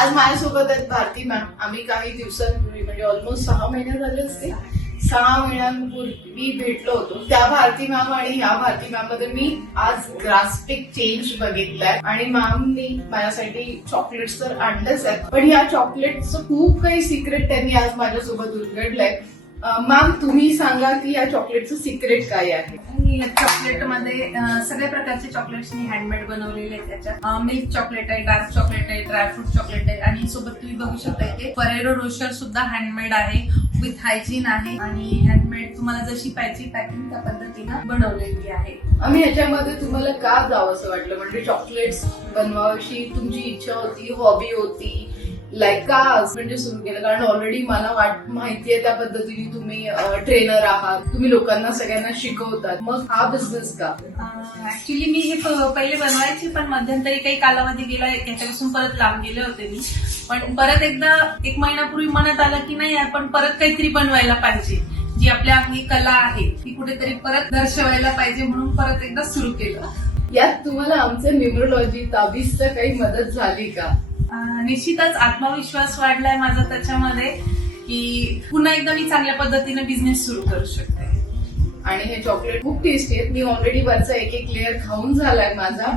आज माझ्यासोबत आहेत भारती मॅम. आम्ही काही दिवसांपूर्वी म्हणजे ऑलमोस्ट सहा महिने झाले असते सहा महिन्यांपूर्वी भेटलो होतो. त्या भारती मॅम आणि ह्या भारती मॅममध्ये मी आज ग्रास्टिक चेंज बघितलाय. आणि मॅमनी माझ्यासाठी चॉकलेट्स तर आणलंच आहेत. पण ह्या चॉकलेटचं खूप काही सिक्रेट त्यांनी आज माझ्यासोबत उलगडलंय. मॅम तुम्ही सांगा की या चॉकलेटचं सिक्रेट काय आहे? आणि या चॉकलेटमध्ये अं, सगळ्या प्रकारचे चॉकलेट्स मी हँडमेड बनवलेले आहेत त्याच्यात. मिल्क चॉकलेट आहे डार्क चॉकलेट आहे ड्रायफ्रूट चॉकलेट आहे. आणि सोबत तुम्ही बघू शकता इथे फरेरो रोशर सुद्धा हँडमेड आहे विथ हायजीन आहे. आणि हँडमेड तुम्हाला जशी पाहिजे पॅकिंग त्या पद्धतीनं बनवलेली आहे. आम्ही ह्याच्यामध्ये तुम्हाला का जावं असं वाटलं? म्हणजे चॉकलेट्स बनवावीशी तुमची इच्छा होती हॉबी होती लाईक का म्हणजे सुरू केलं? कारण ऑलरेडी मला वाट माहितीये त्या पद्धतीने तुम्ही ट्रेनर आहात. तुम्ही लोकांना सगळ्यांना शिकवतात. मग हा बिझनेस का? ऍक्च्युली मी हे पहिले बनवायचे पण मध्यंतरी काही कालावधी गेला याच्यापासून परत लांब गेले होते मी. पण परत एकदा एक महिन्यापूर्वी मनात आलं की नाही आपण परत काहीतरी बनवायला पाहिजे. जी आपल्या अंगी कला आहे ती कुठेतरी परत दर्शवायला पाहिजे म्हणून परत एकदा सुरू केलं. यात तुम्हाला आमचे न्यूमरोलॉजी ताबीजचं काही मदत झाली का? निश्चितच आत्मविश्वास वाढलाय माझा त्याच्यामध्ये की पुन्हा एकदा मी चांगल्या पद्धतीने बिझनेस सुरू करू शकते. आणि हे चॉकलेट खूप टेस्टी आहेत. मी ऑलरेडी वरचा एक एक लेअर खाऊन झालाय माझा.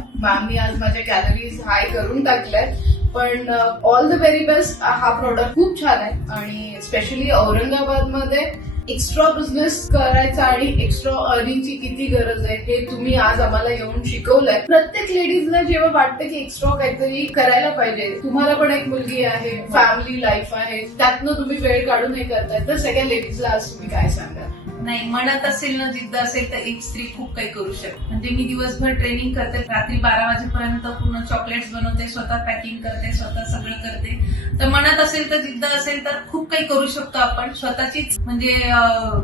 मी आज माझ्या कॅलरीज हाय करून टाकल्यात पण ऑल द व्हेरी बेस्ट हा प्रॉडक्ट खूप छान आहे. आणि स्पेशली औरंगाबादमध्ये एक्स्ट्रा बिझनेस करायचा आणि एक्स्ट्रा अर्निंगची किती गरज आहे हे तुम्ही आज आम्हाला येऊन शिकवलंय. प्रत्येक लेडीजला जेव्हा वाटतं की एक्स्ट्रा काहीतरी करायला पाहिजे तुम्हाला पण एक मुलगी आहे फॅमिली लाईफ आहे त्यातनं तुम्ही वेळ काढून हे करताय तर सगळ्या लेडीजला आज तुम्ही काय सांगा नाही म्हणत असेल ना जिद्द असेल तर एक स्त्री खूप काही करू शकते. म्हणजे मी दिवसभर ट्रेनिंग करते रात्री बारा वाजेपर्यंत पूर्ण चॉकलेट्स बनवते स्वतः पॅकिंग करते स्वतः सगळं करते. तर म्हणत असेल तर जिद्द असेल तर खूप काही करू शकतो आपण. स्वतःचीच म्हणजे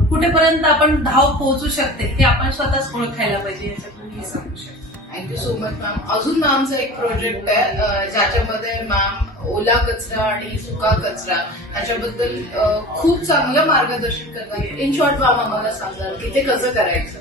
कुठेपर्यंत आपण धाव पोहोचू शकते हे आपण स्वतःच ओळखायला पाहिजे याच्यातून मी सांगू शकते. थँक्यू सो मच मॅम अजून मॅमचा एक प्रोजेक्ट आहे ज्याच्यामध्ये मॅम ओला कचरा आणि सुका कचरा ह्याच्याबद्दल अं, खूप चांगलं मार्गदर्शन करतात. इन शॉर्ट मॅम आम्हाला सांगाल की ते कसं करायचं?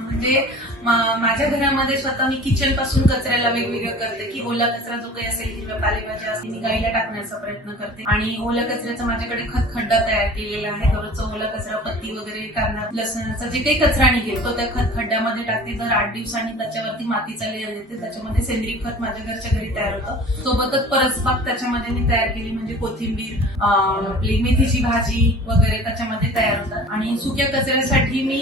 म्हणजे माझ्या घरामध्ये स्वतः मी किचनपासून कचऱ्याला वेगवेगळं करते की ओला कचरा जो काही असेल किंवा पालेभाज्या असतील मी गाईला टाकण्याचा प्रयत्न करते. आणि ओला कचऱ्याचा माझ्याकडे खत खड्डा तयार केलेला आहे. दररोजचा ओला कचरा पत्ती वगैरे कांदा लसणाचा जे काही कचरा निघेल तो त्या खत खड्ड्यामध्ये टाकते. दर आठ दिवसांनी त्याच्यावरती माती चालली देते त्याच्यामध्ये सेंद्रिय खत माझ्या घरच्या घरी तयार होतं. सोबतच परसबाग त्याच्यामध्ये मी तयार केली म्हणजे कोथिंबीर आपली मेथीची भाजी वगैरे त्याच्यामध्ये तयार होतात. आणि सुक्या कचऱ्यासाठी मी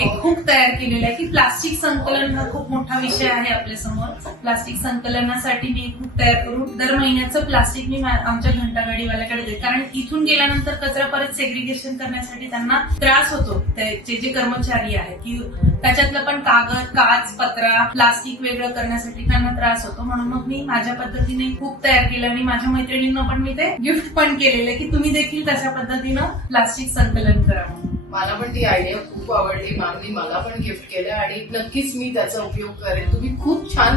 एक खूप तयार केलेलं आहे की प्लास्टिक संकलन हा खूप मोठा विषय आहे आपल्यासमोर. प्लास्टिक संकलनासाठी मी खूप तयार करून दर महिन्याचं प्लास्टिक मी आमच्या घंटागाडीवाल्याकडे देते. कारण इथून गेल्यानंतर कचरा परत सेग्रिगेशन करण्यासाठी त्यांना त्रास होतो. त्याचे जे कर्मचारी आहेत की त्याच्यातलं पण कागद काच पत्रा प्लास्टिक वेगळं करण्यासाठी त्यांना त्रास होतो. म्हणून मग मी माझ्या पद्धतीने खूप तयार केलं आणि माझ्या मैत्रिणींना पण मी ते गिफ्ट पण केलेलं की तुम्ही देखील तशा पद्धतीनं प्लास्टिक संकलन करावं. मला पण ती आयडिया खूप आवडली. मागणी मला पण गिफ्ट केलं आणि नक्कीच मी त्याचा उपयोग करेन. तुम्ही खूप छान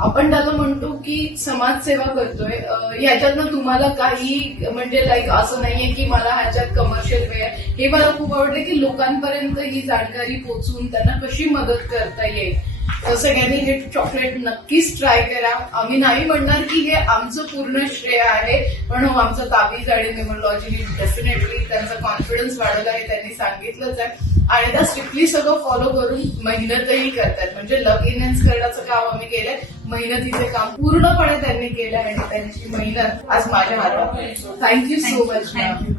आपण त्याला म्हणतो की समाजसेवा करतोय. ह्याच्यातनं तुम्हाला काही म्हणजे लाईक असं नाहीये की मला ह्याच्यात कमर्शियल वे हे मला खूप आवडलं की लोकांपर्यंत ही जाणकारी पोहोचवून त्यांना कशी मदत करता येईल. तर सगळ्यांनी हे चॉकलेट नक्कीच ट्राय करा. आम्ही नाही म्हणणार की हे आमचं पूर्ण श्रेय आहे पण हो आमचं ताबीज आणि न्यूमरोलॉजीने डेफिनेटली त्यांचा कॉन्फिडन्स वाढवला हे त्यांनी सांगितलंच आहे. आणि त्या स्ट्रिक्टली सगळं फॉलो करून मेहनतही करतात. म्हणजे लक इनहेन्स करण्याचं काम आम्ही केलंय. मेहनतीचे काम पूर्णपणे त्यांनी केलंय आणि त्यांची मेहनत आज माझ्या हातात thank you so much thank you ma'am